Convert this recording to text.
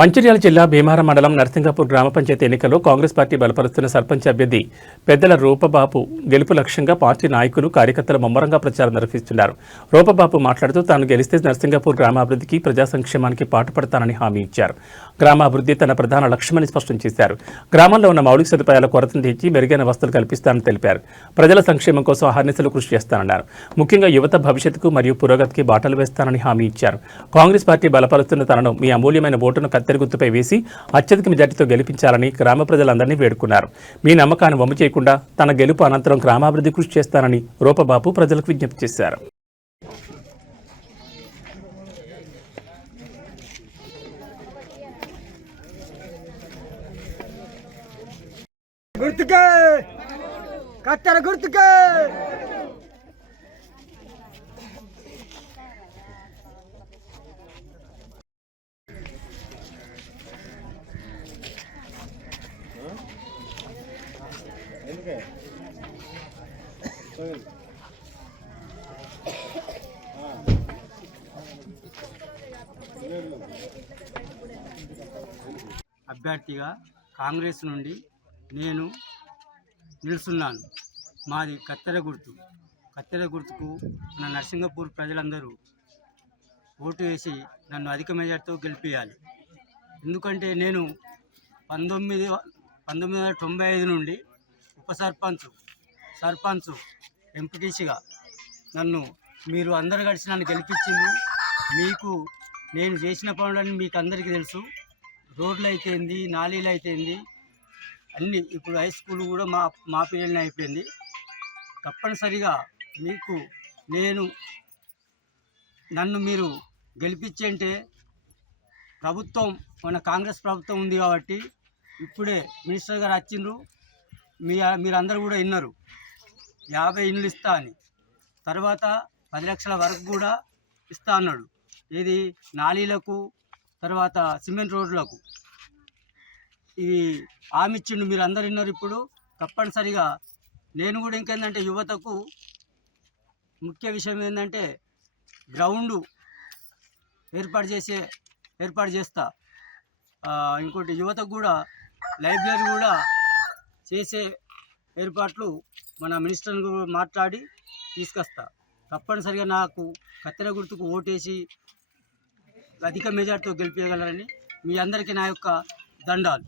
మంచిర్యాల జిల్లా భీమారం మండలం నర్సింగాపూర్ గ్రామ పంచాయతీ ఎన్నికల్లో కాంగ్రెస్ పార్టీ బలపరుస్తున్న సర్పంచ్ అభ్యర్థి పెద్దల రూపబాబు గెలుపు లక్ష్యంగా పార్టీ నాయకులు కార్యకర్తలు ముమ్మరంగా ప్రచారం నిర్వహిస్తున్నారు. రూపబాబు మాట్లాడుతూ తాను గెలిస్తే నర్సింగాపూర్ గ్రామాభివృద్ధికి ప్రజా సంక్షేమానికి పాటుపడతానని హామీ ఇచ్చారు. గ్రామాభివృద్ధి తన ప్రధాన లక్ష్యమని స్పష్టం చేశారు. గ్రామంలో ఉన్న మౌలిక సదుపాయాల కొరతను తీర్చి మెరుగైన వసతులు కల్పిస్తానని తెలిపారు. ప్రజల సంక్షేమం కోసం అహర్నిశలు కృషి చేస్తానన్నారు. ముఖ్యంగా యువత భవిష్యత్తుకు మరియు పురోగతికి బాటలు వేస్తానని హామీ ఇచ్చారు. కాంగ్రెస్ పార్టీ బలపరుస్తున్న తనను మీ అమూల్యమైన ఓటును కత్తెర గుర్తుపై వేసి అత్యధిక మెజార్టీతో గెలిపించాలని గ్రామ ప్రజలందరినీ వేడుకున్నారు. మీ నమ్మకాన్ని వమ్ము చేయకుండా తన గెలుపు అనంతరం గ్రామాభివృద్ధి కృషి చేస్తానని రూపబాబు ప్రజలకు విజ్ఞప్తి చేశారు. అభ్యర్థిగా కాంగ్రెస్ నుండి నేను నిలుస్తున్నాను. మాది కత్తెర గుర్తు. కత్తెర గుర్తుకు మన నర్సింగపూర్ ప్రజలందరూ ఓటు వేసి నన్ను అధిక మెజార్టీతో గెలిపించాలి. ఎందుకంటే నేను 1995 నుండి ఉప సర్పంచ్ ఎంపీటీసీగా మీరు అందరు కలిసి నన్ను గెలిపించింది. మీకు నేను చేసిన పనులన్నీ మీకు అందరికీ తెలుసు. రోడ్లు అయితేంది, నాలీలు అయితేంది, అన్నీ. ఇప్పుడు హై స్కూల్ కూడా మా పిల్లల్ని అయిపోయింది. తప్పనిసరిగా మీకు నన్ను మీరు గెలిపించంటే ప్రభుత్వం మన కాంగ్రెస్ ప్రభుత్వం ఉంది కాబట్టి ఇప్పుడే మినిస్టర్ గారు వచ్చిండ్రు. మీరందరూ కూడా విన్నారు 50 ఇండ్లు ఇస్తా అని. తర్వాత 10 లక్షల వరకు కూడా ఇస్తా అన్నాడు. ఇది నాలీలకు, తర్వాత సిమెంట్ రోడ్లకు ఇవి హామీ ఇచ్చిండు. మీరు అందరు విన్నారు. ఇప్పుడు తప్పనిసరిగా నేను కూడా ఇంకేంటంటే యువతకు ముఖ్య విషయం ఏంటంటే గ్రౌండ్ ఏర్పాటు చేస్తా. ఇంకోటి యువతకు కూడా లైబ్రరీ కూడా చేసే ఏర్పాట్లు మన మినిస్టర్ని మాట్లాడి తీసుకొస్తా. తప్పనిసరిగా నాకు కత్తెర గుర్తుకు ఓటేసి అధిక మెజార్టీతో గెలిపించగలరని మీ అందరికీ నా యొక్క దండాలు.